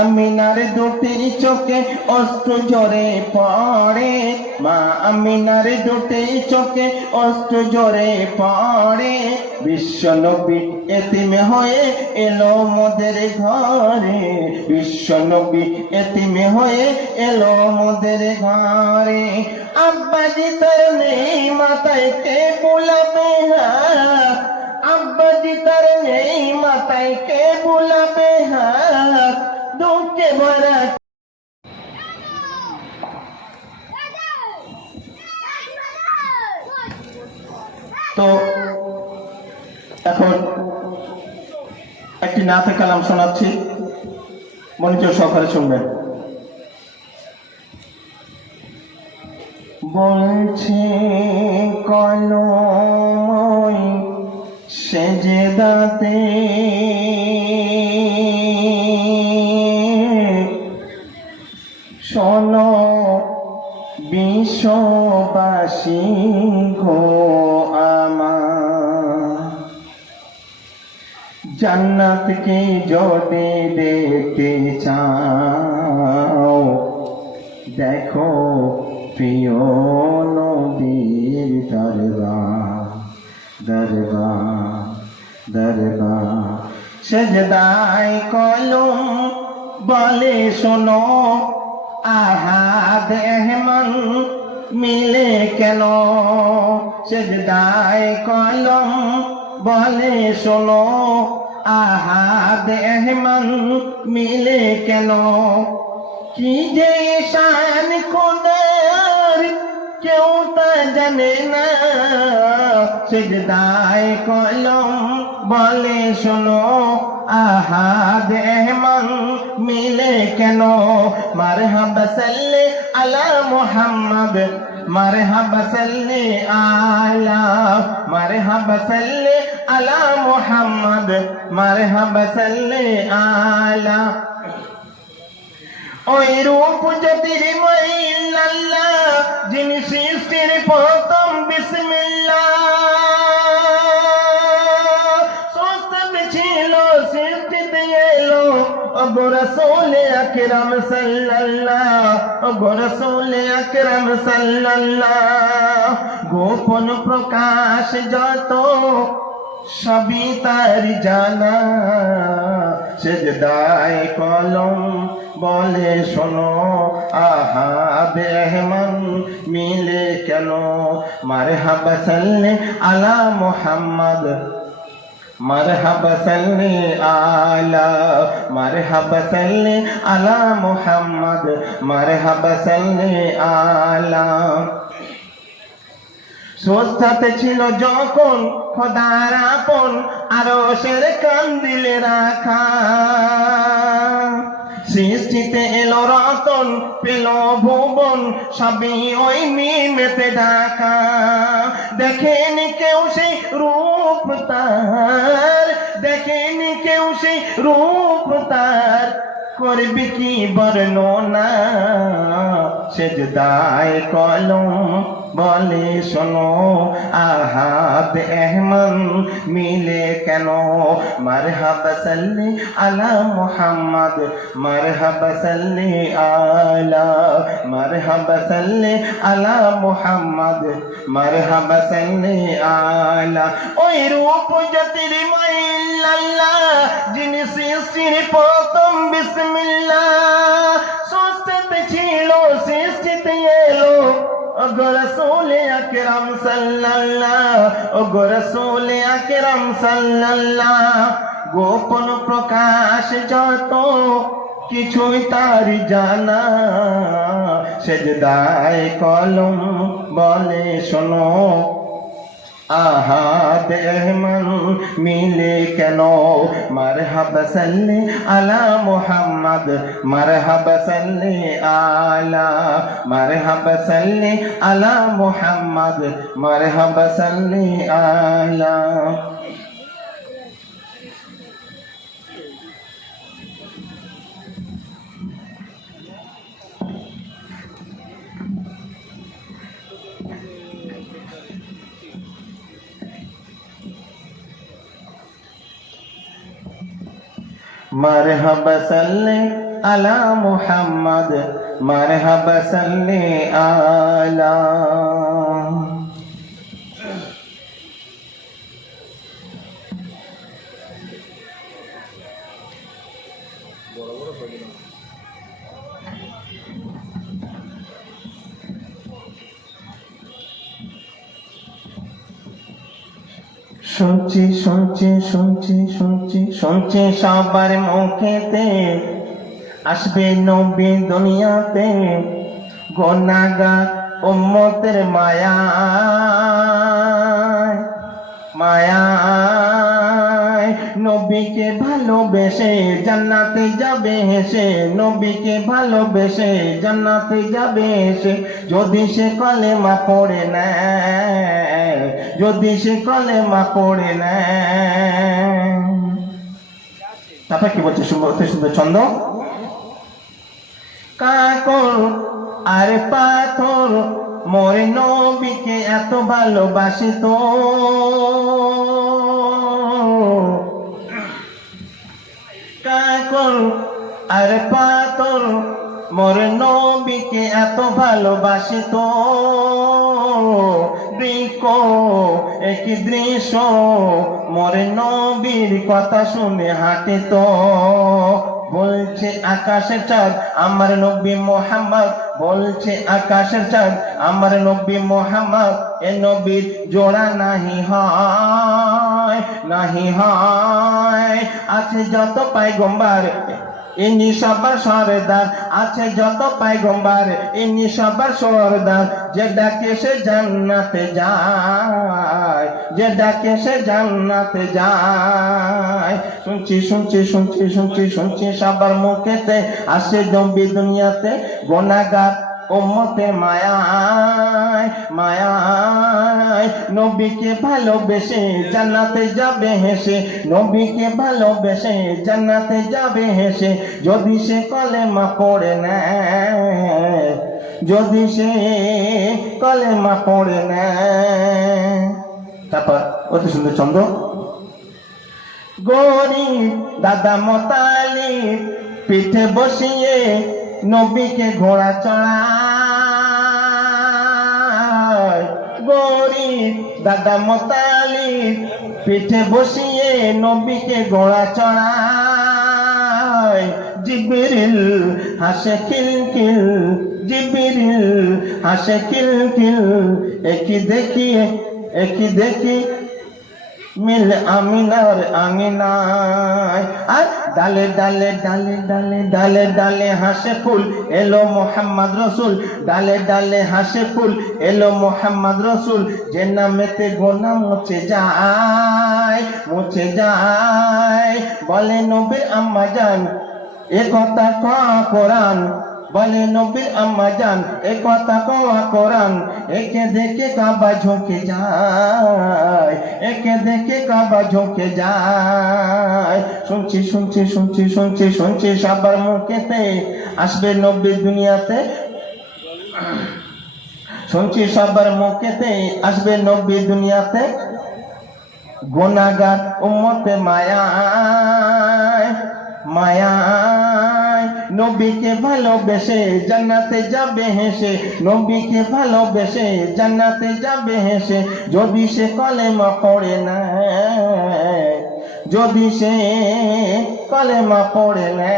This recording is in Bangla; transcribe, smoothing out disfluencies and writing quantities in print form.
আমিনার দুটি চোখে অশ্রু ঝরে পড়ে, মা আমিনার দুটি চোখে অশ্রু ঝরে পড়ে। বিশ্বনবী এতিম হয়ে এলো মোদের ঘরে, বিশ্বনবী এতিম হয়ে এলো মোদের ঘরে। আব্বাজি তার নেই মাথায় কে বুলাবে হাত, আব্বাজি তার নেই মাথায় কে বুলাবে হাত, দুঃখে ভরা। তো এখন একটি নাতে কালাম শোনাচ্ছি, মনোযোগ সহকারে শুনবেন। বলছে কলমই সেজদাতে শোনো বিশ্ববাসী গো আমার, জান্নাতকে যদি দেখতে চাও দেখো প্রিয় নবীর দরবার, দরবার, দরবার। সেজদায় কলম বলে শোনো আহাদ এহমান মিলে কেন, সেজদায় কলম বলে শোনো আহাদ এহমান মিলে কেন। কি যে শান খোদার কেউ তা জানে না, সেজদায় কলম বলে শোনো আহাদ এহমান মিলে কেন। মারহাবা সাল্লি আলা মুহাম্মদ, মারহাবা সাল্লি আলা, মারহাবা সাল্লি আলা মুহাম্মদ, মারহাবা সাল্লি আলা। ওই রূপ জ্যোতির্ময় আল্লাহ, যিনি সৃষ্টির প্রথম বিসমিল্লাহ, সস্তাব ছিল সৃষ্টিতে এলো ওগো রাসূল আকরাম সাল্লাল্লাহ, ওগো রাসূল আকরাম সাল্লাল্লাহ। গোপন প্রকাশ যত সবই তার জানা, সেজদায় কলম বলে শোনো আহাদ এহমান মিলে কেন। মারহাবা সাল্লি আলা মুহাম্মদ, মারহাবা সাল্লি আলা, মারহাবা সাল্লি আলা মুহাম্মদ, মারহাবা সাল্লি আলা। স্বস্থাতে ছিল যখন খোদার আপন আরশের কান্দিলে রাখা, সৃষ্টিতে এলো রতন পেল ভুবন সবই ওই মিমেতে ঢাকা। দেখেনি কেউ সেই রূপ তার, দেখেনি কেউ সেই রূপ তার, করবি কি বর্ণনা। সেজদায় কলম বলে শোনো আহাদ এহমান মিলে কেন। মারহাবা সাল্লি আলা মুহাম্মদ, মারহাবা সাল্লি আলা, মারহাবা সাল্লি আলা মুহাম্মদ, মারহাবা সাল্লি আলা। ওই রূপ জ্যোতির্ময় আল্লাহ, যিনি সৃষ্টির প্রথম বিসমিল্লাহ, সস্তাতে ছিল সৃষ্টিতে এলো ওগো রাসূল আকরাম সাল্লাল্লাহ, ওগো রাসূল আকরাম সাল্লাল্লাহ। গোপন প্রকাশ যত কিছুই তার জানা, সেজদায় কলম বলে শোনো আহাদ এহমান মিলে কেন। মারহাবা সাল্লি আলা মুহাম্মদ, মারহাবা সাল্লি আলা, মারহাবা সাল্লি আলা মুহাম্মদ, মারহাবা সাল্লি আলা। मरहबा सल्ले আলা মুহাম্মদ মারহাবা সাল্লি আলা। শুনছি শুনছি শুনছি শুনছি শুনছি সবার মুখেতে আসবে নবী দুনিয়াতে গুনাহগার উম্মতের মায়া মায়া নবীকে ভালোবেসে জান্নাতে যাবে হেসে নবীকে ভালোবেসে জান্নাতে যাবে হেসে যদি সে কলেমা পড়ে নেয় যদি সে কলেমা পড়ে নেয়। তারপর কি বলছে অতি সুন্দর ছন্দ। কাকর আর পাথর মোরে নবীকে এত ভালোবাসিত কাকর আর পাথর মোরে নবীকে এত ভালোবাসিত দেখো একই দৃশ্য মোরে নবীর কথা শুনে হাঁটিত বলছে আকাশের চাঁদ আমার নবী মুহাম্মদ বলছে আকাশের চাঁদ আমার নবী মুহাম্মদ এ নবীর জোড়া নাহি হয় নাহি হয়। আছে যত পয়গম্বর ইনি সবার সরদার আছে যত পয়গম্বর ইনি সবার সরদার যে ডাকে সে জান্নাতে যায় যে ডাকে সে জান্নাতে যায়। শুনছি শুনছি শুনছি শুনছি শুনছি সবার মুখেতে আসে নবী দুনিয়াতে গুনাহগার উম্মতের মায়ায় মায়ায় নবীকে ভালোবেসে জান্নাতে যাবে হেসে নবীকে ভালোবেসে জান্নাতে যাবে হেসে যদি সে কলেমা পড়ে নেয় যদি সে কলেমা পড়ে নেয়। তারপর অতি সুন্দর ছন্দ। গরিব দাদা মোতালিব পিঠে বসিয়ে নবীকে ঘোড়া চড়ায় গরিব দাদা মোতালিব পিঠে বসিয়ে নবীকে ঘোড়া চড়ায় জিবরিল হাসে খিলখিল জিবরিল হাসে খিলখিল একই দেখি মিল আমিনার আমিনায় আর ডালে ডালে ডালে ডালে ডালে ডালে হাসে ফুল এলো মোহাম্মদ রসুল ডালে ডালে হাসে ফুল এলো মোহাম্মদ রসুল যে নামেতে গোনা মুছে যায় বলে নবীর আম্মা জান এ কথা কোরআন বলে নবীর আম্মা জান এ কথা কোরআন একে দেখে কাবা ঝুঁকে যায় একে দেখে কাবা ঝুঁকে যায়। শুনছি শুনছি শুনছি শুনছি শুনছি সবার মুখেতে আসবে নবী দুনিয়াতে শুনছি সবার মুখেতে আসবে নবী দুনিয়াতে গুনাহগার উম্মতে মায়ায় মায়ায় নবীকে ভালোবেসে জান্নাতে যাবে হেসে নবীকে ভালোবেসে জান্নাতে যাবে হেসে যদি সে কলেমা পড়ে না যদি সে কলেমা পড়ে না।